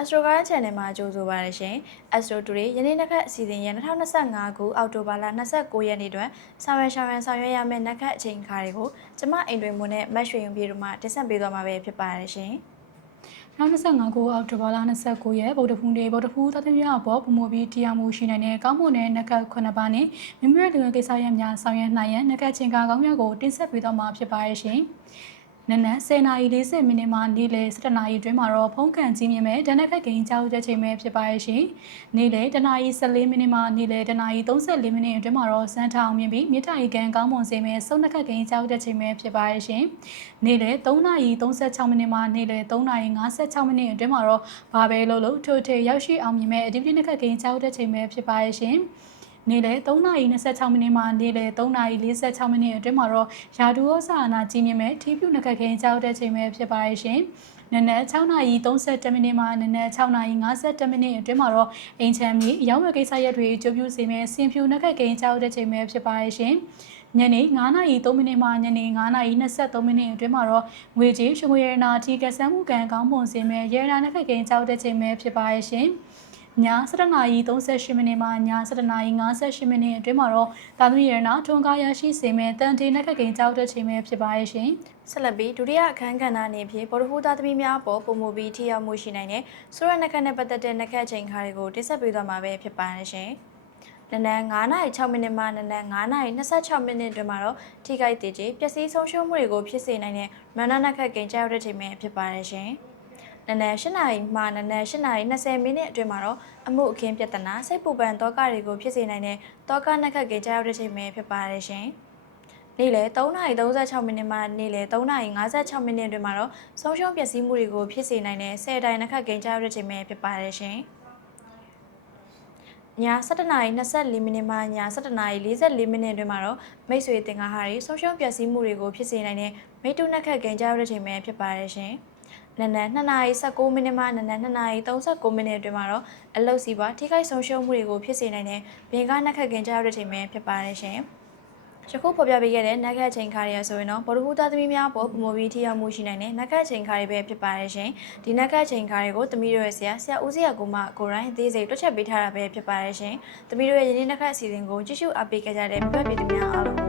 Astroguide Channel မှာကြိုဆိုပါရရှင်။ Astro Today ယနေ့နှစ်ခတ်အစီအစဉ်ရဲ့2025ခုအောက်တိုဘာလ29ရက်နေ့တွင်ဆောင်ရွက်ဆောင်ရွက်ဆောင်ရွက်ရမယ့်နှစ်ခတ်အချိန်အခါတွေကိုကျမအိမ်တွင်မွန်းနဲ့မတ်ရွှေရုံပြေတို့မှတင်ဆက်ပေးသွားမှာပဲဖြစ်ပါရရှင်။နောက်25ခုအောက်တိုဘာလ29ရက်ဗုဒ္ဓဖူးနေ့ဗုဒ္ဓဖူးသတ္တမြအပေါ်ပုံမပြီးတရားမှုရှိနိုင်တဲ့ကောင်းမွန်တဲ့နက္ခတ်9ပါးနဲ့မိမိရဲ့လူငယ်ကိစ္စရပ်များဆောင်ရွက်နိုင်ရန်နက္ခတ်ချင်းကာကောင်းများကိုတင်ဆက်ပေးသွားမှာဖြစ်ပါရဲ့ရှင်။ နနက်10:40မိနစ်မှနေ့လယ်17:00နာရီအတွင်းမှာတော့ဖုန်းကန်ကြီးမြင်မဲ့ဒနက်ခက်ကိန်းကြောက်တဲ့ချိန်ပဲဖြစ်ပါရဲ့ရှင်။နေ့လယ်10:14မိနစ်မှနေ့လယ်10:34မိနစ်အတွင်းမှာတော့စမ်းထောင်မြင်ပြီးမြစ်တာရီကန်ကောင်းမွန်စေမဲ့စုံနက်ခက်ကိန်းကြောက်တဲ့ချိန်ပဲဖြစ်ပါရဲ့ရှင်။နေ့လယ်3:36မိနစ်မှနေ့လယ်3:56မိနစ်အတွင်းမှာတော့ဘာပဲလို့လို့ထိုထေရောက်ရှိအောင်မြင်မဲ့အဒီပတိနက်ခက်ကိန်းကြောက်တဲ့ချိန်ပဲဖြစ်ပါရဲ့ရှင်။ နေ့လယ်3:26မိနစ်မှနေ့လယ်3:46မိနစ်အတွင်းမှာတော့ယာဒူဩစာနာကြီးမြင့်မဲ့ထီးပြူနက်ခတ်ခင်းကြောက်တဲ့ချိန်ပဲဖြစ်ပါရဲ့ရှင်။နနက်6:37မိနစ်မှနနက်6:52မိနစ်အတွင်းမှာတော့အင်ချမ်းမြေရောင်းဝယ်ကိစ္စရပ်တွေကြိုးပြူစေမဲ့စင်ဖြူနက်ခတ်ခင်းကြောက်တဲ့ချိန်ပဲဖြစ်ပါရဲ့ရှင်။ညနေ9:03မိနစ်မှညနေ9:23မိနစ်အတွင်းမှာတော့ငွေကြေးရွှေငွေရတနာအထီးကဆန်းမှုကံကောင်းမွန်စေမဲ့ရတနာနက်ခတ်ခင်းကြောက်တဲ့ချိန်ပဲဖြစ်ပါရဲ့ရှင်။ ည7:38မိနစ်မှည7:58မိနစ်အတွင်းမှာတော့တာသမီရနာထွန်ကားရရှိစေမဲ့တန်တေနက်ကကိန်းကြောက်တဲ့ချိန်ပဲဖြစ်ပါရဲ့ရှင်ဆက်လက်ပြီးဒုတိယအခန်းကဏ္ဍအနေဖြင့်ပေါ်တဖူးသားသမီးများအပေါ်ပုံမူပြီးထိရောက်မှုရှိနိုင်တဲ့ဆိုရနှက်ခတ်နဲ့ပတ်သက်တဲ့နှက်ခတ်ချိန်ခါတွေကိုတင်ဆက်ပေးသွားမှာပဲဖြစ်ပါရရှင်။နနက်9:06မိနစ်မှနနက်9:26မိနစ်တွင်မှာတော့ထိခိုက်တည်ကြည်ပျက်စီးဆုံးရှုံးမှုတွေကိုဖြစ်စေနိုင်တဲ့မန္တနက်ခတ်ကိန်းကြောက်တဲ့ချိန်ပဲဖြစ်ပါရရှင်။ နနက်၈နာရီမှနနက်၈နာရီ20မိနစ်အတွင်းမှာတော့အမှုအခင်းပြဿနာစိတ်ပူပန်တောကတွေကိုဖြစ်စေနိုင်တဲ့တောကနှက်ခတ်ကိန်းကြောက်တဲ့ချိန်ပဲဖြစ်ပါရရှင်။နေ့လယ်3:36မိနစ်မှနေ့လယ်3:56မိနစ်အတွင်းမှာတော့ဆုံးရှုံးပျက်စီးမှုတွေကိုဖြစ်စေနိုင်တဲ့ဆယ်တိုင်နှက်ခတ်ကိန်းကြောက်တဲ့ချိန်ပဲဖြစ်ပါရရှင်။ည7:24မိနစ်မှည7:44မိနစ်အတွင်းမှာတော့မိတ်ဆွေတင်ကားဟာတွေဆုံးရှုံးပျက်စီးမှုတွေကိုဖြစ်စေနိုင်တဲ့မိတုနှက်ခတ်ကိန်းကြောက်တဲ့ချိန်ပဲဖြစ်ပါရရှင်။ နနက်2:19မိနစ်မှနနက်2:39မိနစ်အတွင်းမှာတော့အလုတ်စီပါထိခိုက်ဆုံးရှုံးမှုတွေကိုဖြစ်စေနိုင်တဲ့ဘင်္ဂနှက်ခတ်ခင်ကြားရတဲ့ချိန်ပဲဖြစ်ပါတယ်ရှင်။ယခုဖော်ပြပေးခဲ့တဲ့နက်ခတ်ချိန်ခါရီရဆိုရင်တော့ဘော်ဒဟူသားသမီးများပေါ်ပုံမပြီးထိရောက်မှုရှိနိုင်တဲ့နက်ခတ်ချိန်ခါရီပဲဖြစ်ပါတယ်ရှင်။ဒီနက်ခတ်ချိန်ခါရီကိုသမီးတို့ရဲ့ဆရာဆရာဦးစီရကူမကိုရိုင်းအသေးစိတ်တွက်ချက်ပေးထားတာပဲဖြစ်ပါတယ်ရှင်။သမီးတို့ရဲ့ယနေ့နက်ခတ်အစီအစဉ်ကိုကြည့်ရှုအားပေးကြတဲ့ပြည်ပပြည်သူများအားလုံး